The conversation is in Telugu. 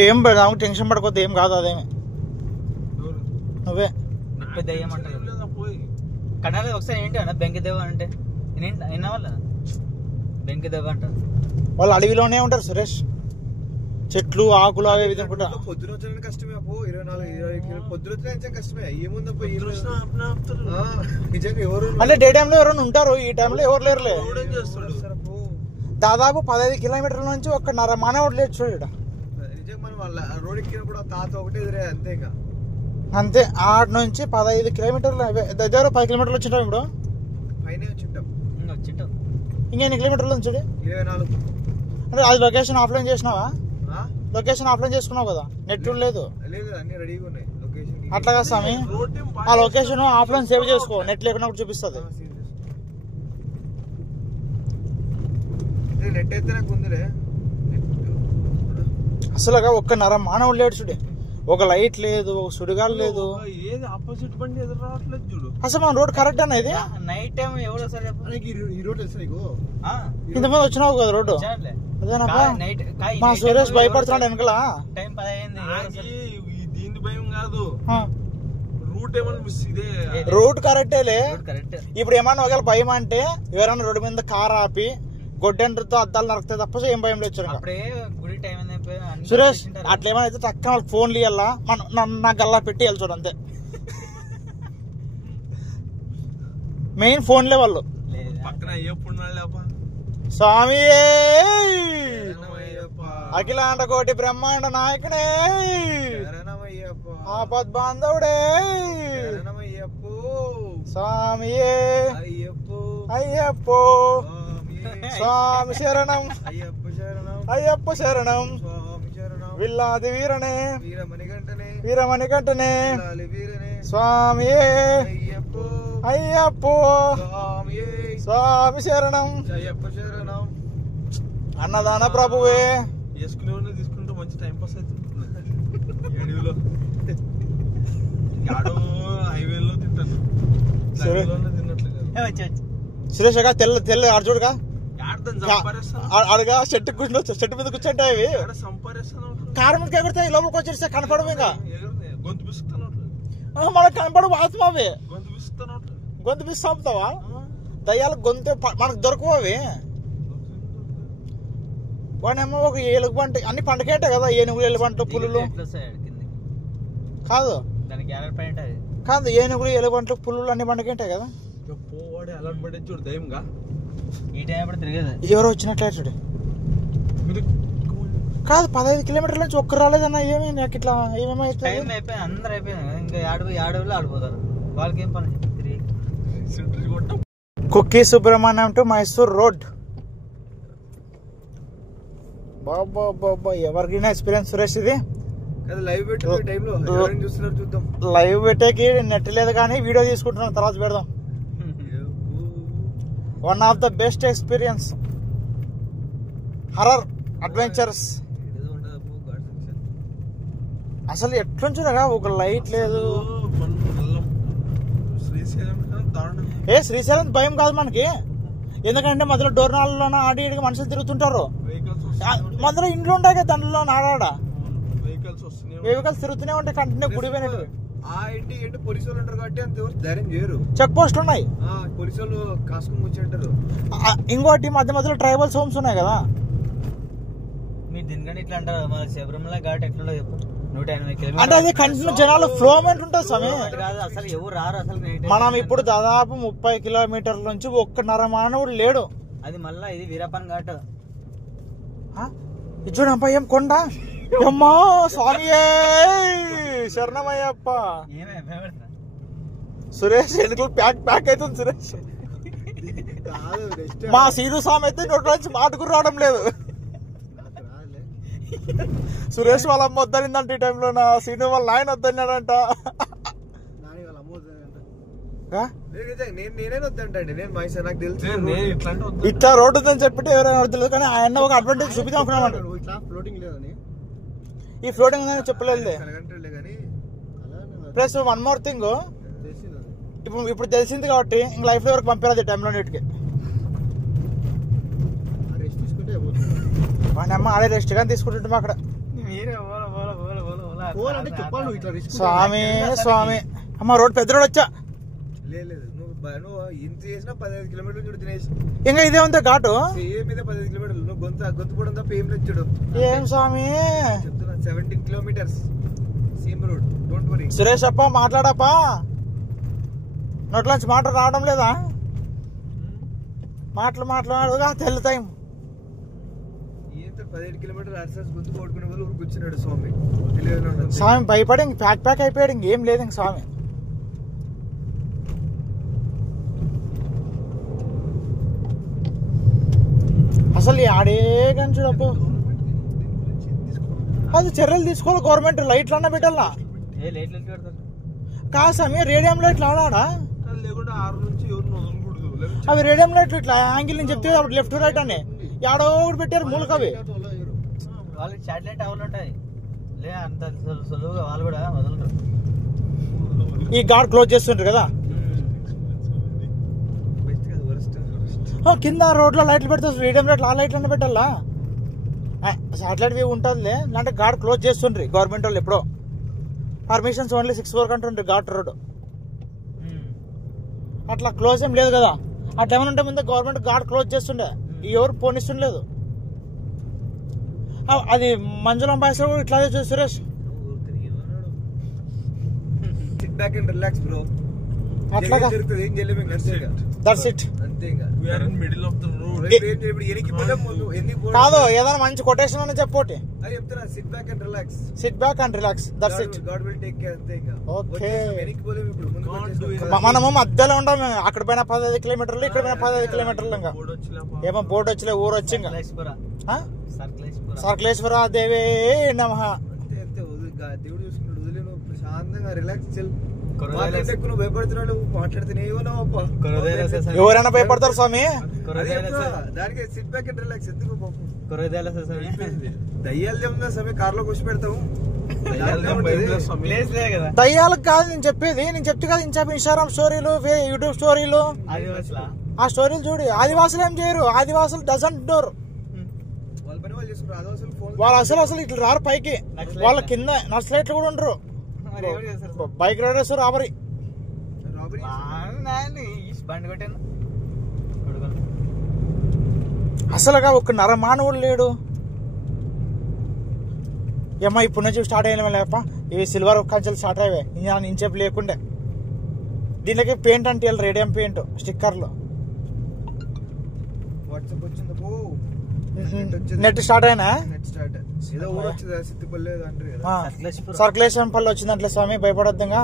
ఏం నాకు టెన్షన్ పడుకోద్దు, ఏం కాదు అదేమి. నువ్వే కన్నాలి ఒకసారి ఏంటి అన్న బెంకిదేవ అంటే విన్నా వాళ్ళ బెంకిదేవ అంటారు. వాళ్ళు అడవిలోనే ఉంటారు సురేష్, చెట్లు ఆకులు అవే విధంగా. పొద్దున వచ్చిన కష్టమే, 24-25 పొద్దున వచ్చిన కష్టమే. ఏముందప్ప నిజంగా ఎవరు అంటే డే టైంలో ఎవరైనా ఉంటారు, ఈ టైంలో ఎవరు లేరులే. దాదాపు 15 కిలోమీటర్ల నుంచి ఒక్క మానవుడు లేదు చూడ. నిజంగా మనం వాళ్ళ రోడ్ ఎక్కిన కూడా తాత ఒకటే ఎదురే అంతే. ఇంకా అంతే, ఆడ నుంచి 15 కిలోమీటర్లు, దగ్గర 10 కిలోమీటర్లు వచ్చింటాం ఇప్పుడు. పైన వచ్చింటాం. ఇంకెన్ని కిలోమీటర్లు చూడు. 24. అంటే అది లొకేషన్ ఆఫ్లైన్ చేసినావా? లొకేషన్ ఆఫ్లైన్ చేసుకున్నావు కదా, నెట్ లేదు. అన్ని రెడీగా ఉన్నాయి లొకేషన్. అట్లా కదా స్వామి, ఆ లొకేషన్ ఆఫ్లైన్ సేవ్ చేసుకో, నెట్ లేకుండా కూడా చూపిస్తుంది. నెట్ అయితే నాకు ఉందిలే. అసలుగా ఒక్క మానవుడు లేడు చూడే, ఒక లైట్ లేదు, ఒక సుడిగాలు లేదు. ఏది ఆపోజిట్ బండి ఎదురు రావట్లేదు చూడు. అసలు మన రోడ్ కరెక్ట్ అన్న ఇది? నైట్ టైం ఎవరు వస్తారు ఈ రోడ్ తెలుసు నీకు? ఇంతమంది వచ్చినావు కదా రోడ్డు. అదేనబ్బా, మా సురేష్ భయపడుతున్నాడు వెనకలా. దీని భయం కాదు, రూట్ ఏమన్నా మిస్. ఇదే రూట్ కరెక్టేలే. ఇప్పుడు ఏమన్నా ఒకవేళ భయం అంటే ఎవరైనా రోడ్డు మీద కార్ ఆపి గొడ్డెండ్రతో అద్దాలు నరకుతాయి తప్ప ఏం భయం లేదు. సురేష్ అట్లేమన్నా అయితే తక్కువ వాళ్ళకి ఫోన్లు ఇవ్వాలా, నా గల్లా పెట్టి వెళ్ళి చూడు అంతే. మెయిన్ ఫోన్లే వాళ్ళు. స్వామి అఖిలాండ కోటి బ్రహ్మాండ నాయకుడే, ఆపద్ బాంధవుడే స్వామియే అయ్యప్పో, స్వామి శరణం అయ్యప్ప శరణం, విల్లాది వీరనే వీరమణికంటనే స్వామియే అయ్యప్పో, స్వామి శరణం అన్నదాన ప్రభువే. తీసుకుంటూ మంచి టైం పాస్ అవుతుంది. హైవేలో తింటాను, సురేష్ తెల్ల తెల్ల ఆడు చూడగా అడగా చెట్టు కూర్చుని చెట్టు మీద కూర్చుంటే అవి కారు మీద ఎగురుతాయి, లోపలికి వచ్చేస్తే కనపడము. ఇంకా మనకు కనపడు వాస్తవం అవి. గొంతు పిసి చంపుతావా? దయ్యాల గొంతు మనకు దొరకవు అవి. వాడేమో ఒక ఏలుగు పంట, అన్ని పంటకేంటే కదా, ఏనుగులు ఎలుగుబంట్లు పులులు కాదు కాదు, ఏనుగులు ఎలుగుబంట్లు పులులు అన్ని పంటకేంటాయి కదా. ఎవరు వచ్చినట్లే చూడు కాదు, 15 కిలోమీటర్ల నుంచి ఒక్కరు రాలేదన్న. ఏమైంది నాకు ఇట్లా? ఏమేమైతే అందరూ అయిపోయింది, ఇంకా ఆడవిలో ఆడిపోతారు, వాళ్ళకి ఏం పని. Kukke Subrahmanyam to Mysore road. బాబా బాబా, ఎవరికైనా ఎక్స్పీరియన్స్ సురేష్ ఇది. లైవ్ పెట్టేకి నెట్ లేదు కానీ వీడియో తీసుకుంటున్నాం, తర్వాత పెడదాం. One of the best experience, horror adventures. అసలు ఎట్లుంచునగా, ఒక లైట్ లేదు. ఏ శ్రీశైలం భయం కాదు మనకి, ఎందుకంటే మధ్యలో డోర్నాల్లోన ఆడి మనుషులు తిరుగుతుంటారు, మధ్యలో ఇంట్లో ఉంటాయి కదా దాంట్లో ఆడాడ వెహికల్స్ తిరుగుతూనే ఉంటాయి కంటిన్యూ గుడిపోయినట్టు. ఆ ఇంటి పోలీసు వాళ్ళు ఉంటారు కాబట్టి అంత ధైర్యం చేయరు. చెక్ పోస్ట్ ఉన్నాయి, పోలీసు వాళ్ళు కాసుకుని కూర్చుంటారు. ఇంకోటి మధ్య మధ్యలో ట్రైబల్స్ హోమ్స్ ఉన్నాయి కదా. మీరు దీనికంటే ఇట్లా అంటారు, మన శబరిమల ఘాట్ ఎట్లా చెప్పు, 180 కిలోమీటర్లు అంటే అది కంటిన్యూ జనాలు ఫ్లోమెంట్ ఉంటుంది స్వామి. అసలు ఎవరు రారు అసలు. మనం ఇప్పుడు దాదాపు 30 కిలోమీటర్ల నుంచి ఒక్క మానవుడు లేడు. అది మళ్ళా ఇది వీరప్పన్ ఘాట్. ఇది చూడప్ప, ఏం కొండ అమ్మా స్వామియే శరణమయ్యప్ప. సురేష్ ఎన్నికలు ప్యాక్ అవుతుంది సురేష్. మా సీను స్వామి అయితే నోటి నుంచి మాటకు రావడం లేదు. సురేష్ వాళ్ళ అమ్మ వద్దనిందంట ఈ టైంలో, నా సీను వాళ్ళ ఆయన వద్దన్నాడంట. ఇట్లా రోడ్డు ఉందని చెప్పి ఎవరైనా తెలియదు, కానీ ఆయన ఒక అడ్వాంటేజ్ చూపిద్దాం అనుకున్నామండి. ఈ ఫ్లోటింగ్ ఉందని చెప్పలేదు. ప్లస్ వన్ మోర్ థింగ్, ఇప్పుడు తెలిసింది కాబట్టి ఇంక లైఫ్ లో వరకు పంపారు టైంలో నీటికి. వాడి అమ్మ ఆడే రెస్ట్ కానీ తీసుకుంటుంటాం అక్కడ. పోవాలంటే చెప్పాలి నువ్వు ఇట్లా రిస్క్. స్వామి స్వామి అమ్మ రోడ్ పెద్ద రోడ్ వచ్చా. లేదు నువ్వు ఇంత చేసినా 15 కిలోమీటర్లు చూడు దినేష్. ఇంకా ఇదే ఉంది ఘాటు. సేమ్ మీద 15 కిలోమీటర్లు. నువ్వు గొంతు పడడం తప్ప ఏం లేదు చూడు. ఏం స్వామి చెప్తున్నా 17 kilometres same road. Don't worry. Suresh అప్ప మాట్లాడప్పా, నోట్లోంచి మాట రావడం లేదా? మాట్లాడుగా తెలుతాయి. ఏంత 17 కిలోమీటర్లు అర్సెస్ గొంతు కొట్టుకునే వాళ్ళు ఊరు కూర్చున్నాడు స్వామి. తెలియదు స్వామి భయపడి ఇంక ప్యాక్ అయిపోయాడు, ఇంకేం లేదు ఇంక స్వామి. అసలు ఆడే కానీ చూడప్పు, అది చర్యలు తీసుకోవాలి గవర్నమెంట్. లైట్లు అన్న పెట్టాలా కాదు స్వామి, రేడియం లైట్లు ఆడా లేకుండా 6 నుంచి ఎవరు వదలకూడదు. అవి రేడియం లైట్లు ఇట్లా యాంగిల్ నుంచి చెప్తే అప్పుడు లెఫ్ట్ రైట్ అని ఆడో ఒకటి పెట్టారు మూలకి. అవి వాళ్ళకి శాటిలైట్ అవలు ఉంటాయి లే, అంత సులువుగా వాళ్ళు కూడా వదలరు. ఈ గాడ్ క్లోజ్ చేస్తుంటారు కదా. కింద రోడ్లో లైట్లు పెడితే రేడియం లైట్లు ఆ లైట్లు అన్న పెట్టాలా? సాటిలైట్ వ్యూ ఉంటుందిలే, అంటే గాడ్ క్లోజ్ చేస్తుండ్రి గవర్నమెంట్ వాళ్ళు. ఎప్పుడో పర్మిషన్స్ ఓన్లీ 6 వరకు అంటుండ్రి ఘాట్ రోడ్. అట్లా క్లోజ్ ఏం లేదు కదా. అట్లా ఏమైనా ఉంటే ముందే గవర్నమెంట్ గాడ్ క్లోజ్ చేస్తుండే, ఎవరు పోనిస్తుండలేదు. అది మంజులం బాయ్స్ ఇట్లాగే చూసి Suresh SIT back and relax bro. అట్లాగా జరుగుతుంది ఏం చేయలేము. That's it. అంతే ఇంకా we are in middle of the road. ఇప్పుడు ఎనికి పోదాం ముందు ఎన్ని పోదాం కాదు, ఏదైనా మంచి కొటేషన్ అని చెప్పోటి. అది చెప్తున్నా. SIT back and relax. SIT back and relax, that's it. God will take care. అంతే ఇంకా. ఓకే, ఎనికి పోలేము ఇప్పుడు. ముందు మనము మధ్యలో ఉంటాం. అక్కడ పైన 15 కిలోమీటర్లు, ఇక్కడ పైన 15 కిలోమీటర్లు. ఇంకా ఏమో బోర్డు వచ్చలే, ఊరు వచ్చి ఇంకా సర్కలేశ్వర దేవే నమః. అంతే అంతే. దేవుడు చూసుకున్నాడు. వదిలేను ప్రశాంతంగా రిలాక్స్ చెల్. నువ్వు భయపడుతున్నాడు, మాట్లాడితేనే ఎవరైనా భయపడతారు స్వామి. దానికి సిట్ బ్యాక్ అండ్ రిలాక్స్. ఎందుకు దయ్యాలు ఏముందా స్వామి? కార్ లో కూర్చో పెడతాము. దయ్యాలకు కాదు నేను చెప్పేది. నేను చెప్తే కదా ఇంచాపు ఇన్స్టాగ్రామ్ స్టోరీలు, యూట్యూబ్ స్టోరీలు, ఆ స్టోరీలు చూడి. ఆదివాసులు ఏం చేయరు. ఆదివాసులు డజంట్ డోర్. వాళ్ళు అసలు ఇట్లా రారు పైకి. వాళ్ళ కింద నక్సలైట్లు కూడా ఉండరు. Bike riders robbery. అసలుగా ఒక నరమానవుడు లేడు. ఏమ్మా ఇప్పుడు నుంచి స్టార్ట్ అయిన లేప, ఇవి సిల్వర్ కంచెలు స్టార్ట్ అయ్యాయి. నేను చెప్పి లేకుండే. దీనికి పెయింట్ అంటే రేడియం పెయింట్ స్టిక్కర్లు. నెట్ స్టార్ట్ అయినా సర్కులేషన్ పళ్ళు వచ్చిందంటే స్వామి భయపడొద్దుగా.